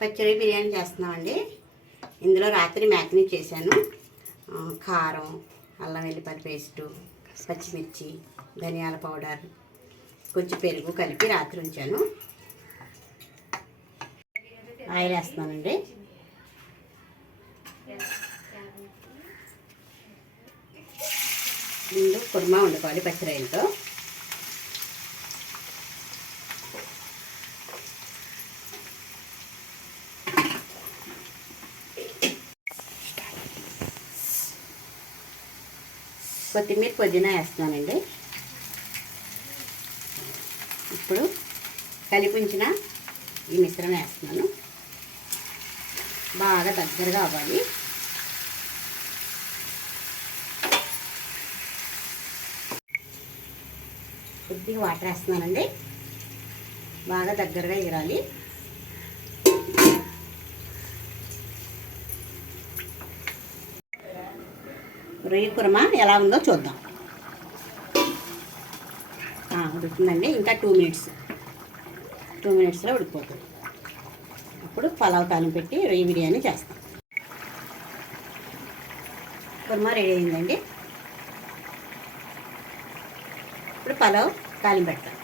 పచ్చడి బిర్యానీ చేస్తున్నామండి. ఇందులో రాత్రి మ్యారినేట్ చేశాను. కారం, అల్లం వెల్లిపాయ పేస్టు, పచ్చిమిర్చి, ధనియాల పౌడర్, కొంచెం పెరుగు కలిపి రాత్రి ఉంచాను. ఆయిల్ వేస్తున్నానండి. ముందు కుర్మా వండుకోవాలి పచ్చిరాయలతో. కొత్తిమీర, పుదీనా వేస్తున్నానండి. ఇప్పుడు కలిపి ఉంచిన ఈ మిశ్రమం వేస్తున్నాను. బాగా దగ్గరగా అవ్వాలి. కొద్దిగా వాటర్ వేస్తున్నానండి. బాగా దగ్గరగా ఎగరాలి. రొయ్య కుర్మా ఎలా ఉందో చూద్దాం. ఉడుకుతుందండి. ఇంకా 2 మినిట్స్లో ఉడికిపోతుంది. అప్పుడు పలావ్ తాలింపు పెట్టి రొయ్య బిర్యానీ చేస్తాం. కుర్మా రెడీ అయిందండి. ఇప్పుడు పలావ్ తాలింపు పెడతాం.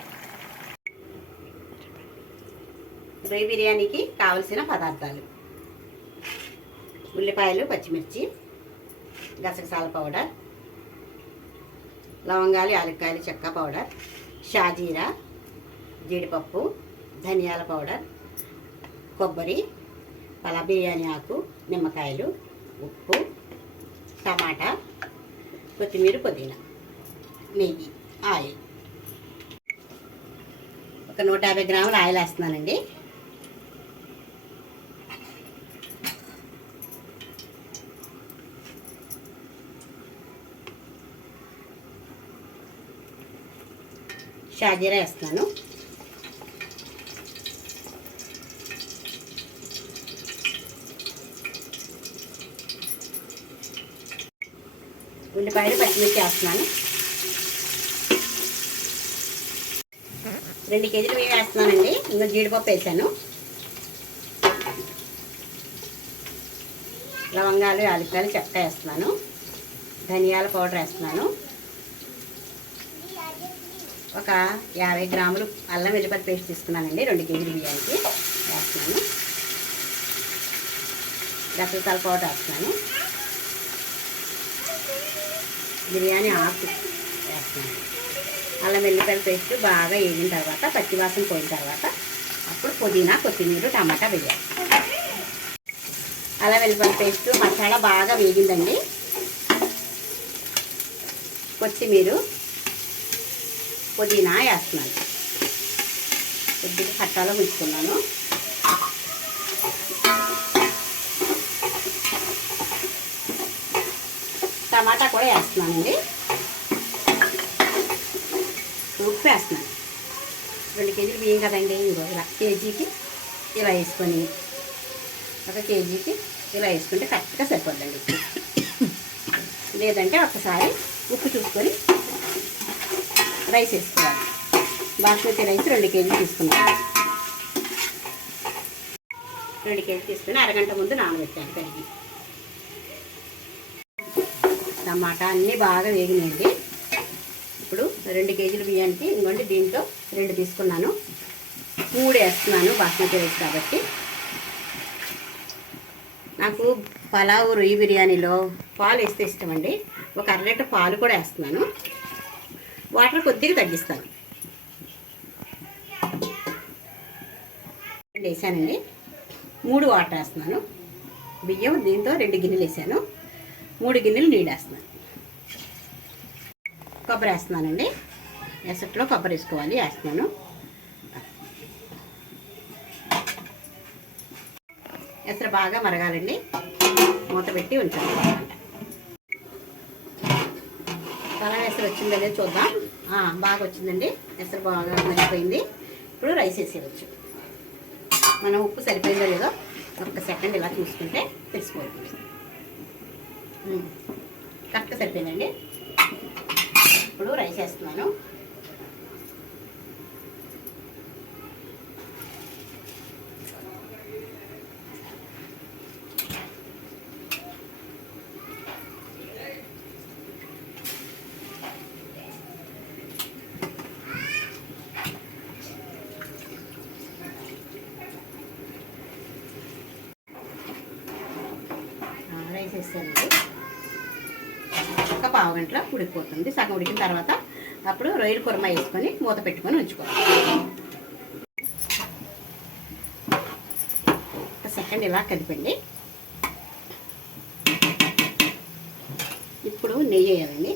రొయ్య బిర్యానీకి కావలసిన పదార్థాలు: ఉల్లిపాయలు, పచ్చిమిర్చి, గసగసాల పౌడర్, లవంగాలు, యాలక్కాయలు, చెక్క పౌడర్, షాజీరా, జీడిపప్పు, ధనియాల పౌడర్, కొబ్బరి, పలా బిర్యానీ ఆకు, నిమ్మకాయలు, ఉప్పు, టమాటా, కొత్తిమీర, పుదీనా, నెయ్యి, ఆయిల్. ఒక 150 గ్రాముల ఆయిల్ వేస్తున్నానండి. షాజీరా వేస్తున్నాను. ఉల్లిపాయలు, పచ్చిమిర్చి వేస్తున్నాను. 2 కేజీలు బియ్యం వేస్తున్నానండి. ఇంకా జీడిపప్పు వేసాను. లవంగాలు, యాలక్కాయలు, చెక్క వేస్తున్నాను. ధనియాల పౌడర్ వేస్తున్నాను. ఒక 50 గ్రాములు అల్లం వెల్లిపాయ పేస్ట్ తీసుకున్నానండి. 2 కేజీల బియ్యానికి వేస్తున్నాను. గసగసాల పౌడర్ వేస్తున్నాను. బిర్యానీ ఆకు వేస్తున్నాను. అల్లం వెల్లిపాయ పేస్ట్ బాగా వేగిన తర్వాత, పచ్చివాసన పోయిన తర్వాత అప్పుడు పుదీనా, కొత్తిమీర, టమాటా వేయాలి. అల్లం వెల్లిపాయ పేస్ట్ మసాలా బాగా వేగిందండి. కొత్తిమీర, పుదీనా వేస్తున్నాను. కొద్దిగా కట్టాలో ఉంచుకున్నాను. టమాటా కూడా వేస్తున్నానండి. ఉప్పు వేస్తున్నాను. 2 కేజీలు బియ్యం కదండి. ఇలా కేజీకి ఇలా వేసుకొని, 1 కేజీకి ఇలా వేసుకుంటే కరెక్ట్గా సరిపోద్దండి ఉప్పు. లేదంటే ఒకసారి ఉప్పు చూసుకొని రైస్ వేసుకోవాలి. బాస్మతి రైస్ 2 కేజీలు తీసుకున్నాను. 2 కేజీలు తీసుకుని అరగంట ముందు నానబెట్టాను కడిగి. టమాటా అన్నీ బాగా వేగినాయండి. ఇప్పుడు 2 కేజీల బియ్యానికి ఇంకోండి దీంట్లో 2 తీసుకున్నాను. 3 వేస్తున్నాను బాస్మతి రైస్ కాబట్టి. నాకు పలావ్, రొయ్య బిర్యానీలో పాలు వేస్తే ఇష్టం అండి. ఒక 1/2 లీటర్ పాలు కూడా వేస్తున్నాను. వాటర్ కొద్దిగా తగ్గిస్తాను. వేసానండి. 3 వాటర్ వేస్తున్నాను. బియ్యం దీంతో 2 గిన్నెలు వేసాను. 3 గిన్నెలు నీళ్ళు వేస్తున్నాను. కొబ్బరి వేస్తున్నానండి. ఎసట్లో కొబ్బరి వేసుకోవాలి. వేస్తున్నాను. ఎసరు బాగా మరగాలండి. మూత పెట్టి ఉంచాలి. చాలా ఎసరు వచ్చిందో లేదో చూద్దాం. బాగా వచ్చిందండి. ఎసరు బాగా మరిగిపోయింది. ఇప్పుడు రైస్ వేసేయచ్చు. మనం ఉప్పు సరిపోయిందో లేదో 1 సెకండ్ ఇలా చూసుకుంటే తెలిసిపోతుంది. కరెక్ట్గా సరిపోయిందండి. ఇప్పుడు రైస్ వేస్తున్నాను. వేసేసానండి. ఒక పావు గంటలో ఉడికిపోతుంది. సగం ఉడికిన తర్వాత అప్పుడు రొయ్యల కుర్మా వేసుకొని మూత పెట్టుకొని ఉంచుకోవాలి. ఒక సెకండ్ ఇలా కదిపండి. ఇప్పుడు నెయ్యి వేయాలండి.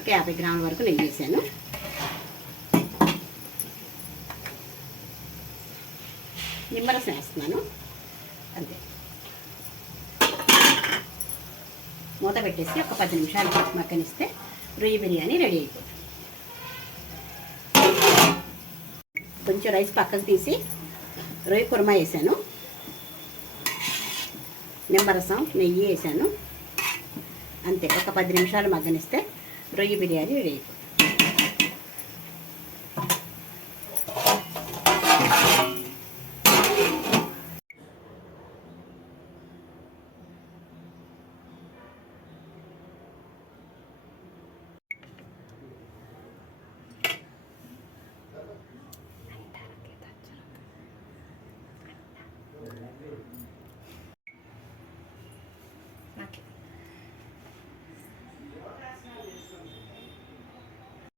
ఒక 50 గ్రాముల వరకు నెయ్యి వేసాను. నిమ్మరసం వేస్తున్నాను అంతే. మూత పెట్టేసి ఒక 10 నిమిషాలు మగ్గనిస్తే రొయ్య బిర్యానీ రెడీ అయిపోతుంది. కొంచెం రైస్ పక్కకు తీసి రొయ్య కుర్మా వేసాను, నిమ్మరసం నెయ్యి వేసాను అంతే. ఒక 10 నిమిషాలు మగ్గనిస్తే రొయ్య బిర్యానీ రెడీ అయిపోతుంది.